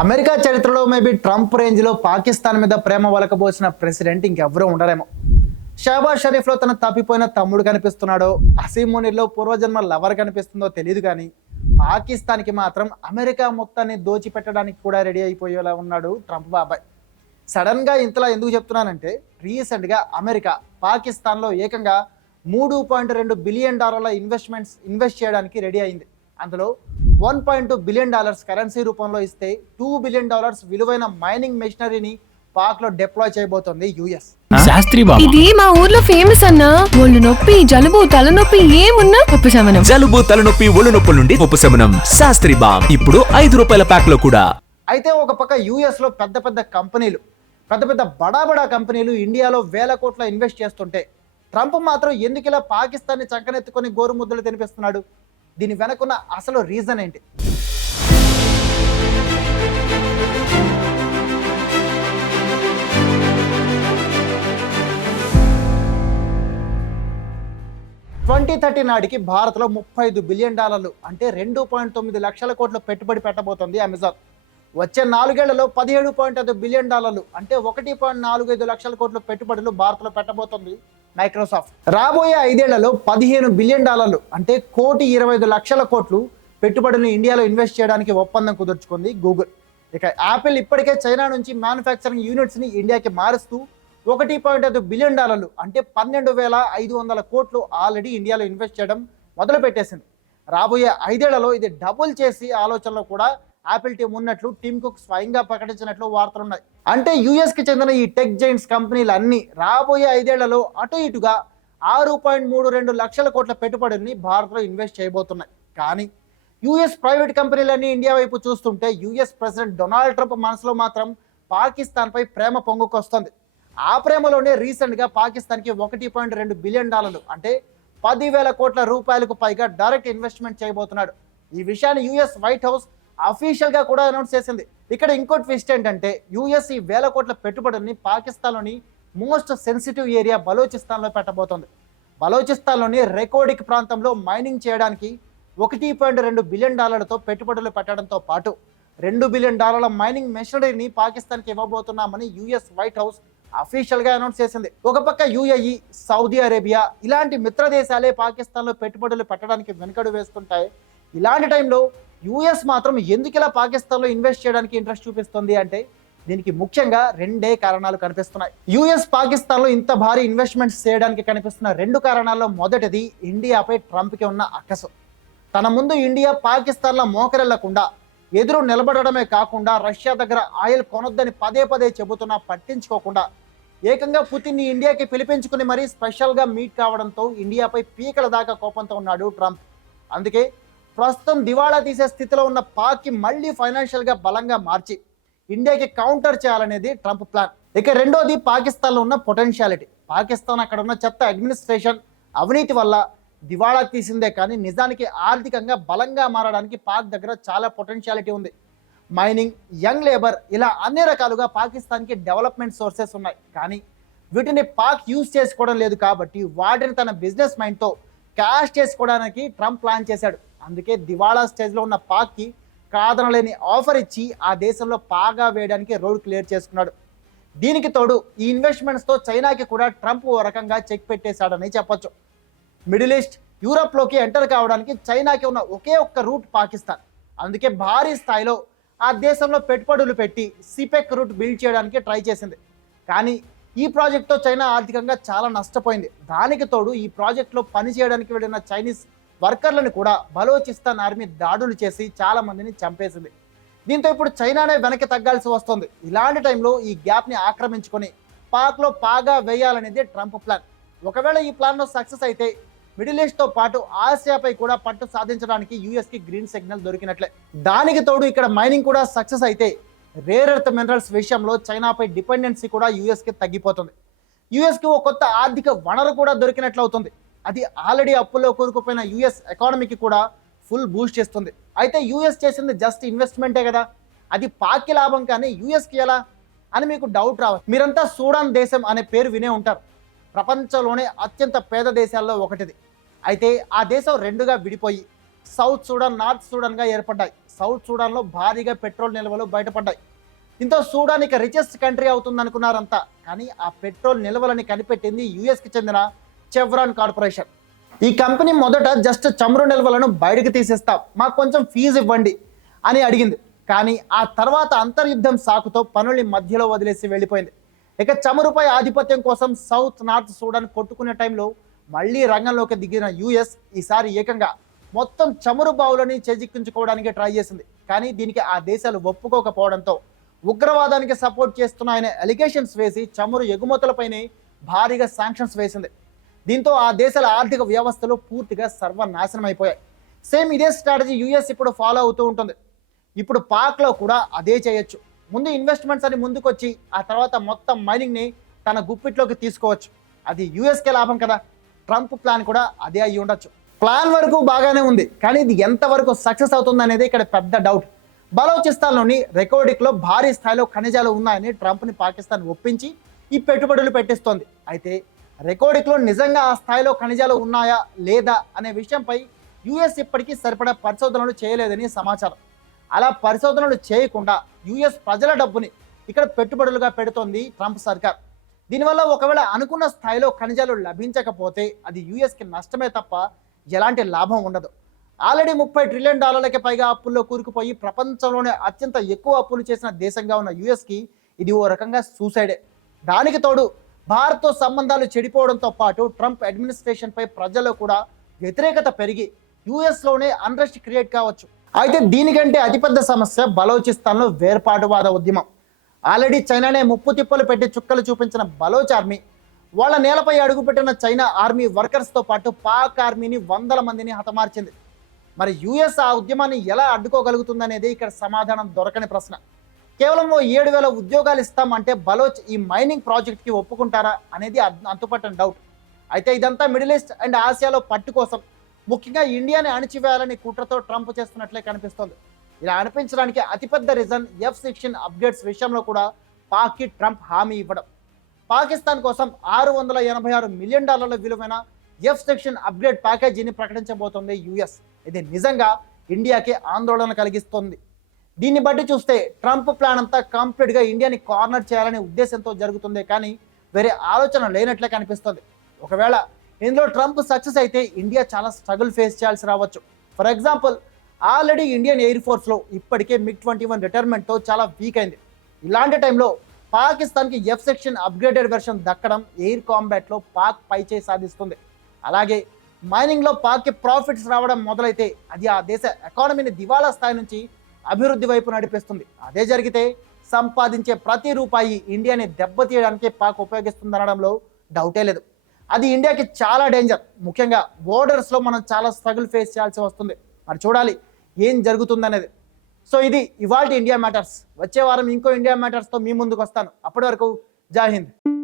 America చరిత్రలో maybe Trump రేంజ్లో పాకిస్తాన్ మీద ప్రేమ వలకబోసిన ప్రెసిడెంట్ ఇంకెవరూ ఉండరేమో. షహబాజ్ షరీఫ్లో తన తప్పిపోయిన తమ్ముడు కనిపిస్తున్నాడో అసీం మునీర్లో పూర్వజన్మ లవర్ కనిపిస్తుందో తెలియదు కానీ పాకిస్తాన్కి మాత్రం అమెరికా మొత్తాన్ని దోచిపెట్టడానికి కూడా రెడీ అయిపోయేలా ఉన్నాడు ట్రంప్ బాబాయ్. సడన్గా ఇంతలా ఎందుకు చెప్తున్నానంటే రీసెంట్గా అమెరికా పాకిస్తాన్లో ఏకంగా మూడు పాయింట్ రెండు బిలియన్ డాలర్ల ఇన్వెస్ట్మెంట్స్ ఇన్వెస్ట్ చేయడానికి రెడీ అయింది. అందులో one point two billion dollars currency రూపంలో ఇస్తే టూ బిలియన్ డాలర్స్ విలువైన మైనింగ్ మెషినరీని పాక్లో డిప్లాయ్ చేయబోతోంది యుఎస్. శాస్త్రి బాబు. ఇది మా ఊర్లో ఫేమస్ అన్నా. ఒళ్ళు నొప్పి జలుబు తలనొప్పి ఏమున్నా ఉపశమనం. జలుబు తలనొప్పి ఒళ్ళు నొప్పుల నుండి ఉపశమనం. శాస్త్రి బామ్ ఇప్పుడు ఐదు రూపాయల ప్యాక్లో కూడా. అయితే ఒక పక్క యుఎస్లో పెద్ద పెద్ద కంపెనీలు పెద్ద పెద్ద బడా బడా కంపెనీలు ఇండియాలో వేల కోట్ల ఇన్వెస్ట్ చేస్తుంటే ట్రంప్ మాత్రం ఎందుకు ఇలా పాకిస్తాన్ని చంకనెత్తుకొని గోరుముద్దలు తినిపిస్తున్నాడు? దీని వెనకున్న అసలు రీజన్ ఏంటి? ట్వంటీ థర్టీ నాటికి భారత్లో ముప్పై ఐదు బిలియన్ డాలర్లు అంటే రెండు పాయింట్ తొమ్మిది లక్షల కోట్ల పెట్టుబడి పెట్టబోతోంది అమెజాన్. వచ్చే నాలుగేళ్ళలో పదిహేడు పాయింట్ ఐదు బిలియన్ డాలర్లు అంటే ఒకటి పాయింట్ నాలుగు ఐదు లక్షల కోట్ల పెట్టుబడులు భారత్లో పెట్టబోతోంది. మైక్రోసాఫ్ట్. రాబోయే ఐదేళ్ళలో పదిహేను బిలియన్ డాలర్లు అంటే కోటి ఇరవై ఐదు లక్షల కోట్లు పెట్టుబడిని ఇండియాలో ఇన్వెస్ట్ చేయడానికి ఒప్పందం కుదుర్చుకుంది గూగుల్. ఇక యాపిల్ ఇప్పటికే చైనా నుంచి మ్యానుఫ్యాక్చరింగ్ యూనిట్స్ని ఇండియాకి మారుస్తూ ఒకటి పాయింట్ ఐదు బిలియన్ డాలర్లు అంటే పన్నెండు వేల ఐదు వందల కోట్లు ఆల్రెడీ ఇండియాలో ఇన్వెస్ట్ చేయడం మొదలు పెట్టేసింది రాబోయే ఐదేళ్ళలో ఇది డబుల్ చేసి ఆలోచనలో కూడా యాపిల్ టీం ఉన్నట్లు టీమ్ కుక్ స్వయంగా ప్రకటించినట్లు వార్తలు ఉన్నాయి అంటే యుఎస్కి చెందిన ఈ టెక్ జైంట్స్ కంపెనీలు అన్ని రాబోయే ఐదేళ్ళలో అటు ఇటుగా ఆరు పాయింట్ మూడు రెండు లక్షల కోట్ల పెట్టుబడుల్ని భారత్లో ఇన్వెస్ట్ చేయబోతున్నాయి. కానీ యుఎస్ ప్రైవేట్ కంపెనీలన్నీ ఇండియా వైపు చూస్తుంటే యుఎస్ ప్రెసిడెంట్ డొనాల్డ్ ట్రంప్ మనసులో మాత్రం పాకిస్తాన్పై ప్రేమ పొంగుకొస్తుంది. ఆ ప్రేమలోనే రీసెంట్గా పాకిస్తాన్కి ఒకటి పాయింట్ రెండు బిలియన్ డాలర్లు అంటే పదివేల కోట్ల రూపాయలకు పైగా డైరెక్ట్ ఇన్వెస్ట్మెంట్ చేయబోతున్నాడు. ఈ విషయాన్ని యుఎస్ వైట్ హౌస్ అఫీషియల్గా కూడా అనౌన్స్ చేసింది. ఇక్కడ ఇంకో ట్విస్ట్ ఏంటంటే యుఎస్ ఈ వేల కోట్ల పెట్టుబడుల్ని పాకిస్తాన్లోని మోస్ట్ సెన్సిటివ్ ఏరియా బలోచిస్తాన్లో పెట్టబోతోంది. బలోచిస్తాన్లోని రెకోర్డిక్ ప్రాంతంలో మైనింగ్ చేయడానికి ఒకటి పాయింట్ రెండు బిలియన్ డాలర్లతో పెట్టుబడులు పెట్టడంతో పాటు రెండు బిలియన్ డాలర్ల మైనింగ్ మెషినరీని పాకిస్తాన్కి ఇవ్వబోతున్నామని యుఎస్ వైట్ హౌస్ అఫీషియల్గా అనౌన్స్ చేసింది. ఒక పక్క యుఏఈ సౌదీ అరేబియా ఇలాంటి మిత్ర దేశాలే పాకిస్తాన్లో పెట్టుబడులు పెట్టడానికి వెనుకడు వేస్తుంటాయి. ఇలాంటి టైంలో యుఎస్ మాత్రం ఎందుకు ఇలా పాకిస్తాన్లో ఇన్వెస్ట్ చేయడానికి ఇంట్రెస్ట్ చూపిస్తుంది అంటే దీనికి ముఖ్యంగా రెండే కారణాలు కనిపిస్తున్నాయి. యుఎస్ పాకిస్తాన్లో ఇంత భారీ ఇన్వెస్ట్మెంట్స్ చేయడానికి కనిపిస్తున్న రెండు కారణాల్లో మొదటిది ఇండియాపై ట్రంప్కి ఉన్న అక్కసు. తన ముందు ఇండియా పాకిస్తాన్లో మోకరెళ్ళకుండా ఎదురు నిలబడడమే కాకుండా రష్యా దగ్గర ఆయిల్ కొనొద్దని పదే పదే చెబుతున్నా పట్టించుకోకుండా ఏకంగా పుతిన్ని ఇండియాకి పిలిపించుకుని మరీ స్పెషల్గా మీట్ కావడంతో ఇండియాపై పీకల దాకా కోపంతో ఉన్నాడు ట్రంప్. అందుకే ప్రస్తుతం దివాళా తీసే స్థితిలో ఉన్న పాక్కి మళ్ళీ ఫైనాన్షియల్గా బలంగా మార్చి ఇండియాకి కౌంటర్ చేయాలనేది ట్రంప్ ప్లాన్. ఇక రెండోది పాకిస్తాన్లో ఉన్న పొటెన్షియాలిటీ. పాకిస్తాన్ అక్కడ ఉన్న చెత్త అడ్మినిస్ట్రేషన్ అవినీతి వల్ల దివాళా తీసిందే కానీ నిజానికి ఆర్థికంగా బలంగా మారడానికి పాక్ దగ్గర చాలా పొటెన్షియాలిటీ ఉంది. మైనింగ్ యంగ్ లేబర్ ఇలా అన్ని రకాలుగా పాకిస్తాన్కి డెవలప్మెంట్ సోర్సెస్ ఉన్నాయి. కానీ వీటిని పాక్ యూజ్ చేసుకోవడం లేదు కాబట్టి వాటిని తన బిజినెస్ మైండ్తో క్యాష్ చేసుకోవడానికి ట్రంప్ ప్లాన్ చేశాడు. అందుకే దివాళా స్టేజ్లో ఉన్న పాక్కి కాదనలేని ఆఫర్ ఇచ్చి ఆ దేశంలో పాగా వేయడానికి రోడ్ క్లియర్ చేసుకున్నాడు. దీనికి తోడు ఈ ఇన్వెస్ట్మెంట్స్తో చైనాకి కూడా ట్రంప్ ఓ రకంగా చెక్ పెట్టేశాడని చెప్పొచ్చు. మిడిల్ ఈస్ట్ యూరప్లోకి ఎంటర్ కావడానికి చైనాకి ఉన్న ఒకే ఒక్క రూట్ పాకిస్తాన్. అందుకే భారీ స్థాయిలో ఆ దేశంలో పెట్టుబడులు పెట్టి సిపెక్ రూట్ బిల్డ్ చేయడానికి ట్రై చేసింది. కానీ ఈ ప్రాజెక్ట్తో చైనా ఆర్థికంగా చాలా నష్టపోయింది. దానికి తోడు ఈ ప్రాజెక్ట్లో పని చేయడానికి వెళ్ళిన చైనీస్ వర్కర్లను కూడా బలోచిస్తాన్ ఆర్మీ దాడులు చేసి చాలా మందిని చంపేసింది. దీంతో ఇప్పుడు చైనానే వెనక్కి తగ్గాల్సి వస్తుంది. ఇలాంటి టైంలో ఈ గ్యాప్ని ఆక్రమించుకొని పాక్లో పాగా వేయాలనేది ట్రంప్ ప్లాన్. ఒకవేళ ఈ ప్లాన్లో సక్సెస్ అయితే మిడిల్ ఈస్ట్తో పాటు ఆసియాపై కూడా పట్టు సాధించడానికి యూఎస్కి గ్రీన్ సిగ్నల్ దొరికినట్లే. దానికి తోడు ఇక్కడ మైనింగ్ కూడా సక్సెస్ అయితే రేర్ ఎర్త్ మినరల్స్ విషయంలో చైనాపై డిపెండెన్సీ కూడా యూఎస్కి తగ్గిపోతుంది. యూఎస్కి ఓ కొత్త ఆర్థిక వనరు కూడా దొరికినట్లు అవుతుంది అది ఆల్రెడీ అప్పుల్లో కూరుకుపోయిన యూఎస్ ఎకానమీకి కూడా ఫుల్ బూస్ట్ చేస్తుంది. అయితే యూఎస్ చేసింది జస్ట్ ఇన్వెస్ట్మెంటే కదా. అది పాకి లాభం కానీ యూఎస్కి ఎలా అని మీకు డౌట్ రావచ్చు మీరంతా సూడాన్ దేశం అనే పేరు వినే ఉంటారు. ప్రపంచంలోనే అత్యంత పేద దేశాల్లో ఒకటిది. అయితే ఆ దేశం రెండుగా విడిపోయి సౌత్ సూడాన్ నార్త్ సూడాన్గా ఏర్పడ్డాయి. సౌత్ సూడాన్లో భారీగా పెట్రోల్ నిల్వలు బయటపడ్డాయి. దీంతో సూడాన్ ఇక రిచెస్ట్ కంట్రీ అవుతుంది అనుకున్నారంతా కానీ ఆ పెట్రోల్ నిల్వలని కనిపెట్టింది యుఎస్కి చెందిన చెవ్రాన్ కార్పొరేషన్ ఈ కంపెనీ మొదట జస్ట్ చమురు నిల్వలను బయటకు తీసేస్తాం. మాకు కొంచెం ఫీజు ఇవ్వండి అని అడిగింది. కానీ ఆ తర్వాత అంతర్యుద్ధం సాకుతో పనుల్ని మధ్యలో వదిలేసి వెళ్ళిపోయింది. ఇక చమురుపై ఆధిపత్యం కోసం సౌత్ నార్త్ సూడాన్ కొట్టుకునే టైంలో మళ్ళీ రంగంలోకి దిగిన యుఎస్ ఈసారి ఏకంగా మొత్తం చమురు బావులని చేజిక్కించుకోవడానికి ట్రై చేసింది. కానీ దీనికి ఆ దేశాలు ఒప్పుకోకపోవడంతో ఉగ్రవాదానికి సపోర్ట్ చేస్తున్నాయనే అలిగేషన్స్ వేసి చమురు ఎగుమతులపైనే భారీగా శాంక్షన్స్ వేసింది. దీంతో ఆ దేశాల ఆర్థిక వ్యవస్థలు పూర్తిగా సర్వనాశనం అయిపోయాయి. సేమ్ ఇదే స్ట్రాటజీ యుఎస్ ఇప్పుడు ఫాలో అవుతూ ఉంటుంది. ఇప్పుడు పాక్లో కూడా అదే చేయొచ్చు. ముందు ఇన్వెస్ట్మెంట్స్ అని ముందుకొచ్చి ఆ తర్వాత మొత్తం మైనింగ్ని తన గుప్పిట్లోకి తీసుకోవచ్చు. అది యుఎస్కే లాభం కదా. ట్రంప్ ప్లాన్ కూడా అదే అయ్యి ఉండొచ్చు. ప్లాన్ వరకు బాగానే ఉంది కానీ ఇది ఎంతవరకు సక్సెస్ అవుతుంది అనేది ఇక్కడ పెద్ద డౌట్. బలోచిస్తాన్లోని రెకోర్డిక్లో భారీ స్థాయిలో ఖనిజాలు ఉన్నాయని ట్రంప్ని పాకిస్తాన్ ఒప్పించి ఈ పెట్టుబడులు పెట్టిస్తోంది. అయితే రికార్డిక్లో నిజంగా ఆ స్థాయిలో ఖనిజాలు ఉన్నాయా లేదా అనే విషయంపై యుఎస్ ఇప్పటికీ సరిపడా పరిశోధనలు చేయలేదని సమాచారం. అలా పరిశోధనలు చేయకుండా యుఎస్ ప్రజల డబ్బుని ఇక్కడ పెట్టుబడులుగా పెడుతోంది ట్రంప్ సర్కార్. దీనివల్ల ఒకవేళ అనుకున్న స్థాయిలో ఖనిజాలు లభించకపోతే అది యుఎస్కి నష్టమే తప్ప ఎలాంటి లాభం ఉండదు. ఆల్రెడీ ముప్పై ట్రిలియన్ డాలర్లకి పైగా అప్పుల్లో కూరుకుపోయి ప్రపంచంలోనే అత్యంత ఎక్కువ అప్పులు చేసిన దేశంగా ఉన్న యుఎస్కి ఇది ఓ రకంగా సూసైడే. దానికి తోడు భారత్తో సంబంధాలు చెడిపోవడంతో పాటు ట్రంప్ అడ్మినిస్ట్రేషన్పై ప్రజల్లో కూడా వ్యతిరేకత పెరిగి యుఎస్లోనే అన్రెస్ట్ క్రియేట్ కావచ్చు. అయితే దీనికంటే అతిపెద్ద సమస్య బలోచిస్తాన్లో వేర్పాటువాద ఉద్యమం. ఆల్రెడీ చైనానే ముప్పు తిప్పలు పెట్టి చుక్కలు చూపించిన బలోచ్ ఆర్మీ వాళ్ళ నేలపై అడుగుపెట్టిన చైనా ఆర్మీ వర్కర్స్తో పాటు పాక్ ఆర్మీని వందల మందిని హతమార్చింది. మరి యుఎస్ ఆ ఉద్యమాన్ని ఎలా అడ్డుకోగలుగుతుందనేది ఇక్కడ సమాధానం దొరకని ప్రశ్న. కేవలం ఓ ఏడు వేల ఉద్యోగాలు ఇస్తామంటే బలోచ్ ఈ మైనింగ్ ప్రాజెక్ట్కి ఒప్పుకుంటారా అనేది అంతుపట్టని డౌట్. అయితే ఇదంతా మిడిల్ ఈస్ట్ అండ్ ఆసియాలో పట్టు కోసం ముఖ్యంగా ఇండియాని అణిచివేయాలని కుట్రతో ట్రంప్ చేస్తున్నట్లే కనిపిస్తోంది. ఇలా అనిపించడానికి అతిపెద్ద రీజన్ ఎఫ్ సిక్షన్ అప్డేట్స్ విషయంలో కూడా పాక్కి ట్రంప్ హామీ ఇవ్వడం. పాకిస్తాన్ కోసం ఆరు వందల ఎనభై ఆరు మిలియన్ డాలర్ల విలువైన ఎఫ్ సెక్షన్ అప్గ్రేడ్ ప్యాకేజీని ప్రకటించబోతోంది యుఎస్. ఇది నిజంగా ఇండియాకి ఆందోళన కలిగిస్తోంది. దీన్ని బట్టి చూస్తే ట్రంప్ ప్లాన్ అంతా కంప్లీట్గా ఇండియాని కార్నర్ చేయాలనే ఉద్దేశంతో జరుగుతుంది కానీ వేరే ఆలోచన లేనట్లే కనిపిస్తుంది. ఒకవేళ ఇందులో ట్రంప్ సక్సెస్ అయితే ఇండియా చాలా స్ట్రగుల్ ఫేస్ చేయాల్సి రావచ్చు. For example already Indian air ఫోర్స్లో ఇప్పటికే మిగ్ ట్వంటీ వన్ రిటైర్మెంట్తో చాలా వీక్ అయింది. ఇలాంటి టైంలో పాకిస్తాన్కి ఎఫ్ సెక్షన్ అప్గ్రేడెడ్ వెర్షన్ దక్కడం ఎయిర్ కాంబాట్లో పాక్ పైచే సాధిస్తుంది. అలాగే మైనింగ్లో పాక్కి ప్రాఫిట్స్ రావడం మొదలైతే అది ఆ దేశ ఎకానమీని దివాలా స్థాయి నుంచి అభివృద్ధి వైపు నడిపిస్తుంది. అదే జరిగితే సంపాదించే ప్రతి రూపాయి ఇండియాని దెబ్బతీయడానికి పాక్ ఉపయోగిస్తుందనడంలో డౌటే లేదు. అది ఇండియాకి చాలా డేంజర్. ముఖ్యంగా బోర్డర్స్లో మనం చాలా స్ట్రగుల్ ఫేస్ చేయాల్సి వస్తుంది. మరి చూడాలి ఏం జరుగుతుందనేది. సో ఇది ఇవాళ ఇండియా మ్యాటర్స్. వచ్చే వారం ఇంకో ఇండియా మ్యాటర్స్తో మీ ముందుకు వస్తాను అప్పటి వరకు జై హింద్.